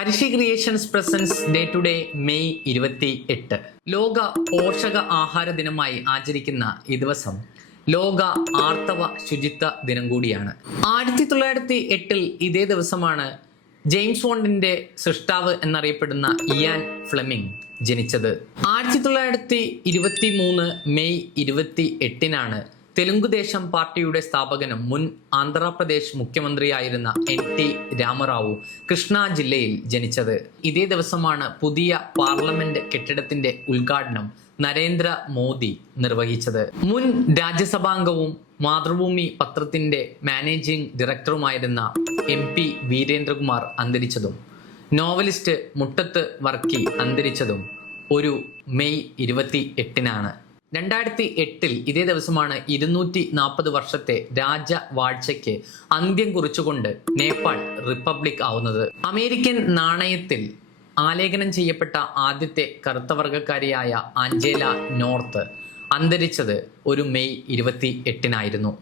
Hershey creations presents day to day May 28. ലോക പോഷക ആഹാര ദിനമായി ആചരിക്കുന്ന ഈ ദിവസം ലോക ആർത്തവ ശുചിത്വ ദിനം കൂടിയാണ്. 1908 ഇതേ ദിവസമാണ് ജെയിംസ് ബോണ്ടിന്റെ സൃഷ്ടാവ് എന്നറിയപ്പെടുന്ന ഇയാൻ ഫ്ലെമിംഗ് ജനിച്ചത്. 1923 മെയ് 28 തെലുങ്കുദേശം പാർട്ടിയുടെ സ്ഥാപകനും മുൻ ആന്ധ്രാപ്രദേശ് മുഖ്യമന്ത്രിയായിരുന്ന NT രാമറാവു കൃഷ്ണ ജില്ലയിൽ ജനിച്ചത്. ഇതേ ദിവസമാണ് പുതിയ പാർലമെന്റ് കെട്ടിടത്തിന്റെ ഉദ്ഘാടനം നരേന്ദ്ര മോദി നിർവഹിച്ചത്. മുൻ രാജ്യസഭാംഗവും മാതൃഭൂമി പത്രത്തിന്റെ മാനേജിംഗ് ഡയറക്ടറുമായിരുന്ന MP വീരേന്ദ്രകുമാർ അന്തരിച്ചതും നോവലിസ്റ്റ് മുട്ടത്ത് വർക്കി അന്തരിച്ചതും ഒരു മെയ് 28. 2008 ഇതേ ദിവസമാണ് 240 വർഷത്തെ രാജവാഴ്ചയ്ക്ക് അന്ത്യം കുറിച്ചുകൊണ്ട് നേപ്പാൾ റിപ്പബ്ലിക് ആവുന്നത്. അമേരിക്കൻ നാണയത്തിൽ ആലേഖനം ചെയ്യപ്പെട്ട ആദ്യത്തെ കറുത്തവർഗക്കാരിയായ ആഞ്ചേല നോർത്ത് അന്തരിച്ചത് ഒരു മെയ് 28.